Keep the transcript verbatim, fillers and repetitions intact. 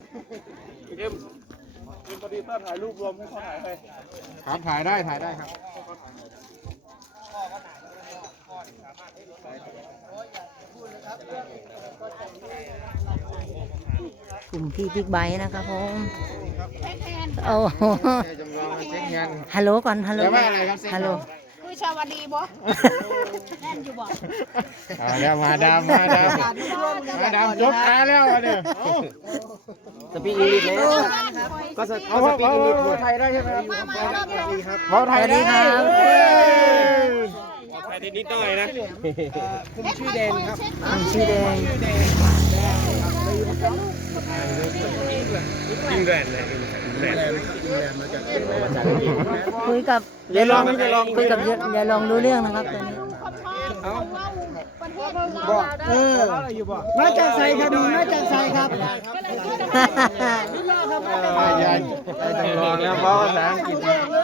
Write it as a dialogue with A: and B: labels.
A: เอ็มเอ็มพอดีต้าถ่ายรูปรวมให้เขาถ่ายให้
B: ครับถ่ายได้ถ่ายได้ครับ
C: กลุ่มพี่บิ๊กไบค์นะครับผมโอ้โหฮัลโหลก่อนฮัลโหลฮัลโหล
D: คือชาวดีบ่แน่นอยู่บ่
B: เอาแล้วมาดามมาดามมาดามจบตาแล้วเนี่ยสปีกอังกฤษเลยก็สเอาสปีกอังกฤษไทยได้ใช่ไหมครับพอไทยได้ครับ
A: ถ่ายนิดหน่อยนะ
D: ผมชื่อแดงครับ
C: ชื่อแดง
A: อิงแลนด์เลยอิงแลนด์
C: คุยกับ
A: อย่าลองอย่าลอง
C: คุยกับอย่าลองรู้เรื่องนะครับตอนนี้
D: ประเทศเรา
E: เออมาจากไซครับนี่มาจากไซครับ
B: ยายจำลองแล้วเพราะภาษาอังกฤษ